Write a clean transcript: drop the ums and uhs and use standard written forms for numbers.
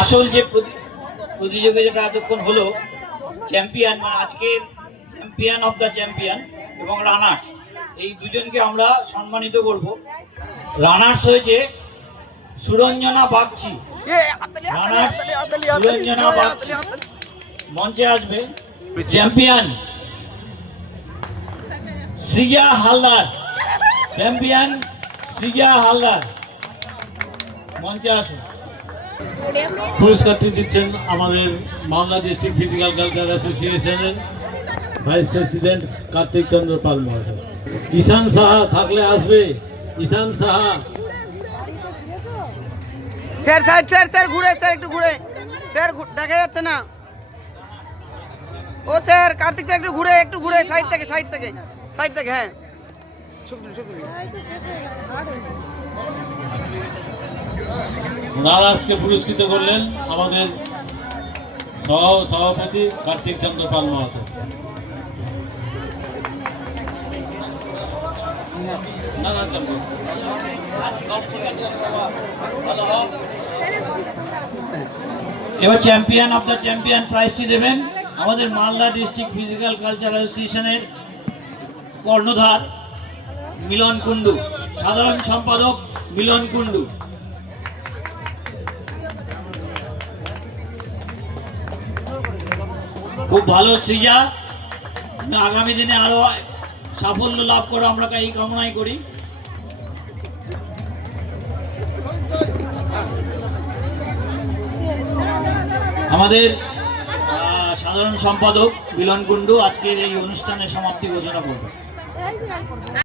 আসল যে প্রতিযোগিতাটা এতক্ষণ হলো, চ্যাম্পিয়ন মানে আজকের চ্যাম্পিয়ন অফ দ্য চ্যাম্পিয়ন এবং রানার্স, এই দুজনকে আমরা সম্মানিত করব। রানার্স হয়েছে সুরঞ্জনা বাগচি। রানার্স সুরঞ্জনা বাগচি মঞ্চে আসবে। চ্যাম্পিয়ন সৃজা হালদার। চ্যাম্পিয়ন সৃজা হালদার মঞ্চে আসুন। পুরস্কারটি দিচ্ছেন আমাদের মালদা ডিস্ট্রিক্ট ফিজিক্যাল কালচার অ্যাসোসিয়েশনের ভাইস প্রেসিডেন্ট কার্তিক চন্দ্র পাল মহাশয়। ঈশান সাহা থাকলে আসবে। ঈশান সাহা স্যার সাইড স্যার ঘুরে, স্যার একটু ঘুরে, স্যার দেখা যাচ্ছে না। ও স্যার কার্তিক স্যার একটু ঘুরে সাইড থেকে হ্যাঁ। রানার্সকে পুরস্কৃত করলেন আমাদের সভাপতি কার্তিক চন্দ্র পাল মহাশয়। এবার চ্যাম্পিয়ন অফ দ্য চ্যাম্পিয়ন প্রাইজটি দেবেন আমাদের মালদা ডিস্ট্রিক্ট ফিজিক্যাল কালচার অ্যাসোসিয়েশনের কর্ণধার মিলন কুন্ডু, সাধারণ সম্পাদক মিলন কুন্ডু। খুব ভালো সৃজা, আগামী দিনে আরো সাফল্য লাভ করো আমরা এই কামনাই করি। আমাদের সাধারণ সম্পাদক মিলন কুন্ডু আজকের এই অনুষ্ঠানের সমাপ্তি ঘোষণা করবে।